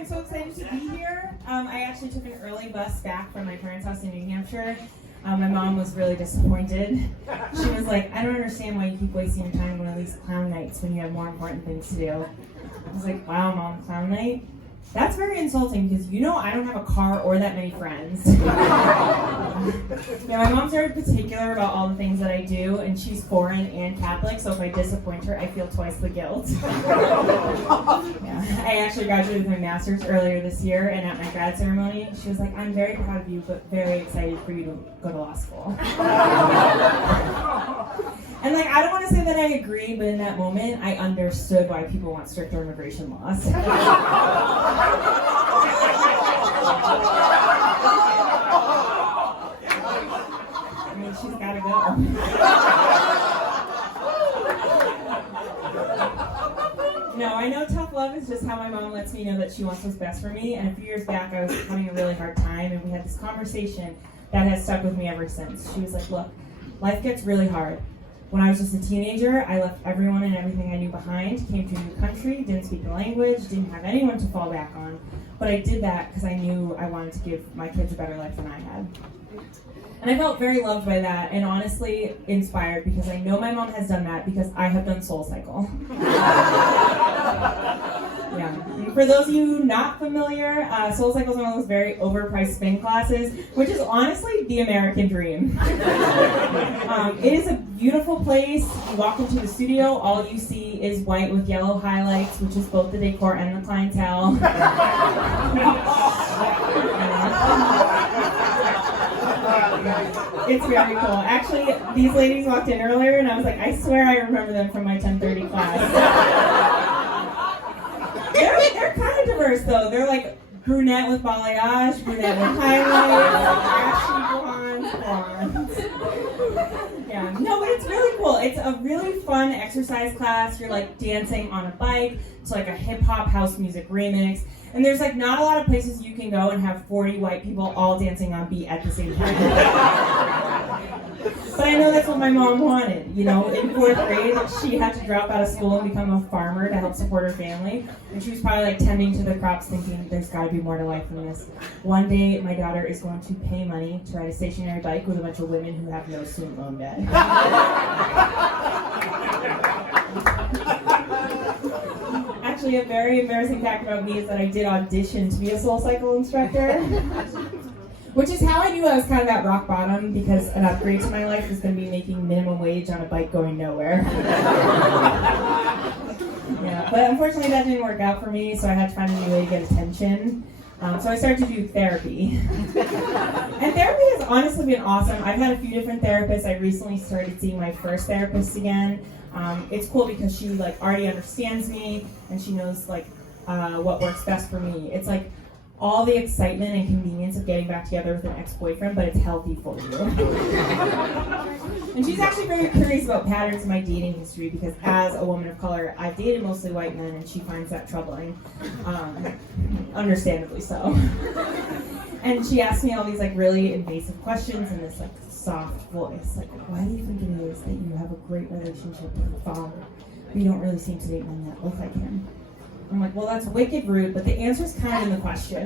I'm so excited to be here. I actually took an early bus back from my parents' house in New Hampshire. My mom was really disappointed. She was like, I don't understand why you keep wasting your time on one of these clown nights when you have more important things to do. I was like, wow, Mom, clown night? That's very insulting because you know I don't have a car or that many friends. Yeah, my mom's very particular about all the things that I do, and she's foreign and Catholic, so if I disappoint her, I feel twice the guilt. Yeah. I actually graduated with my master's earlier this year, and at my grad ceremony, she was like, I'm very proud of you, but very excited for you to go to law school. And like, I don't want to say that I agree, but in that moment, I understood why people want stricter immigration laws. I mean, she's gotta go. No, I know tough love is just how my mom lets me know that she wants what's best for me, and a few years back, I was having a really hard time, and we had this conversation that has stuck with me ever since. She was like, look, life gets really hard. When I was just a teenager, I left everyone and everything I knew behind, came to a new country, didn't speak the language, didn't have anyone to fall back on. But I did that because I knew I wanted to give my kids a better life than I had. And I felt very loved by that and honestly inspired because I know my mom has done that because I have done SoulCycle. Yeah. And for those of you not familiar, SoulCycle is one of those very overpriced spin classes, which is honestly the American dream. It is a beautiful place. You walk into the studio, all you see is white with yellow highlights, which is both the decor and the clientele. It's very cool. Actually, these ladies walked in earlier and I was like, I swear I remember them from my 10:30 class. They're kind of diverse though. They're like brunette with balayage, brunette with highlights, ashy blonde. Yeah, no, but it's really cool. It's a really fun exercise class. You're like dancing on a bike. It's like a hip hop house music remix. And there's like not a lot of places you can go and have 40 white people all dancing on beat at the same time. But I know that's what my mom wanted. You know, in 4th grade, she had to drop out of school and become a farmer to help support her family. And she was probably like tending to the crops thinking, there's gotta be more to life than this. One day, my daughter is going to pay money to ride a stationary bike with a bunch of women who have no student loan debt. Actually, a very embarrassing fact about me is that I did audition to be a SoulCycle instructor. Which is how I knew I was kind of at rock bottom because an upgrade to my life was going to be making minimum wage on a bike going nowhere. Yeah, but unfortunately that didn't work out for me, so I had to find a new way to get attention. So I started to do therapy. And therapy has honestly been awesome. I've had a few different therapists. I recently started seeing my first therapist again. It's cool because she like already understands me and she knows like what works best for me. It's like all the excitement and convenience of getting back together with an ex-boyfriend, but it's healthy for you. And she's actually very curious about patterns in my dating history because as a woman of color, I've dated mostly white men and she finds that troubling. Understandably so. And she asked me all these like really invasive questions in this like soft voice. Like, why do you think it is that you have a great relationship with your father, but you don't really seem to date men that look like him? I'm like, well, that's wicked rude, but the answer's kind of in the question.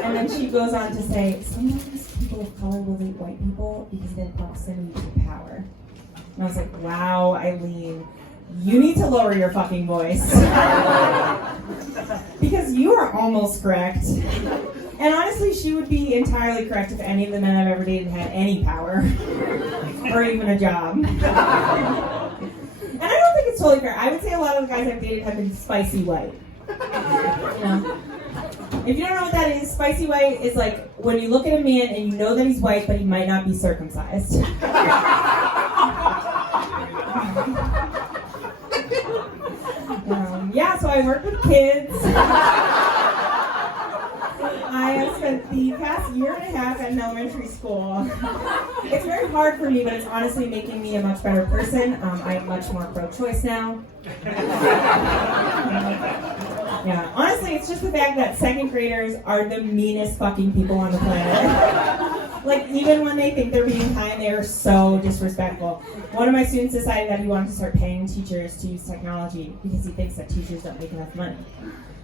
And then she goes on to say, sometimes people of color will date white people because of their proximity to power. And I was like, wow, Eileen, you need to lower your fucking voice. Because you are almost correct. And honestly, she would be entirely correct if any of the men I've ever dated had any power. Or even a job. And I don't think it's totally fair. I would say a lot of the guys I've dated have been spicy white. You know? If you don't know what that is, spicy white is like when you look at a man and you know that he's white, but he might not be circumcised. Yeah, so I work with kids. I have spent the past year and a half at an elementary school. It's very hard for me, but it's honestly making me a much better person. I am much more pro-choice now. Yeah, honestly, it's just the fact that second graders are the meanest fucking people on the planet. Like, even when they think they're being kind, they are so disrespectful. One of my students decided that he wanted to start paying teachers to use technology because he thinks that teachers don't make enough money.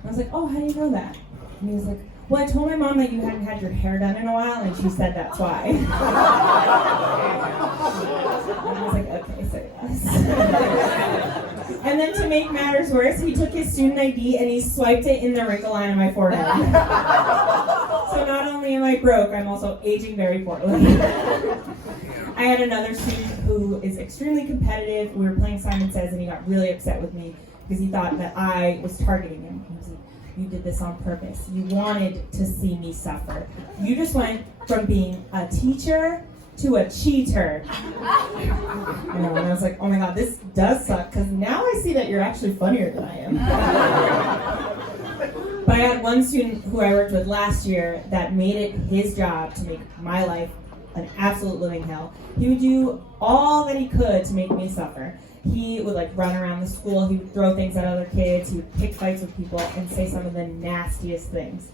I was like, oh, how do you know that? And he was like, well, I told my mom that you hadn't had your hair done in a while, and she said that's why. And I was like, okay, so yes. And then to make matters worse, he took his student ID and he swiped it in the wrinkle line on my forehead. So not only am I broke, I'm also aging very poorly. I had another student who is extremely competitive. We were playing Simon Says, and he got really upset with me because he thought that I was targeting him. He was like, you did this on purpose. You wanted to see me suffer. You just went from being a teacher to a cheater. I know, and I was like, oh my god, this does suck, because now I see that you're actually funnier than I am. But I had one student who I worked with last year that made it his job to make my life an absolute living hell. He would do all that he could to make me suffer. He would like run around the school, he would throw things at other kids, he would pick fights with people and say some of the nastiest things.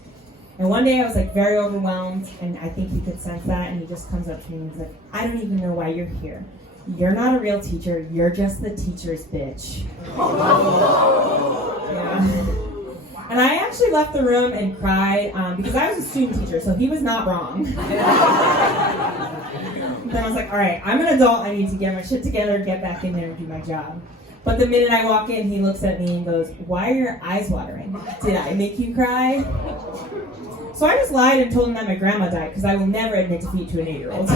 And one day I was like very overwhelmed, and I think he could sense that, and he just comes up to me and he's like, I don't even know why you're here. You're not a real teacher, you're just the teacher's bitch. Yeah. And I actually left the room and cried because I was a student teacher, so he was not wrong. Then I was like, all right, I'm an adult, I need to get my shit together, get back in there and do my job. But the minute I walk in, he looks at me and goes, why are your eyes watering? Did I make you cry? So I just lied and told him that my grandma died, because I will never admit defeat to an 8-year-old.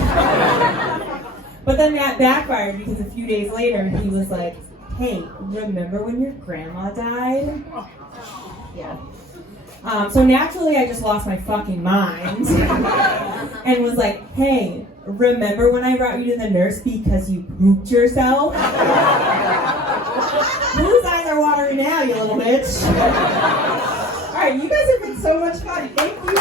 But then that backfired, because a few days later, he was like, hey, remember when your grandma died? Yeah. So naturally, I just lost my fucking mind and was like, hey, remember when I brought you to the nurse because you pooped yourself? Whose eyes are watering now, you little bitch? All right, you guys have been so much fun. Thank you.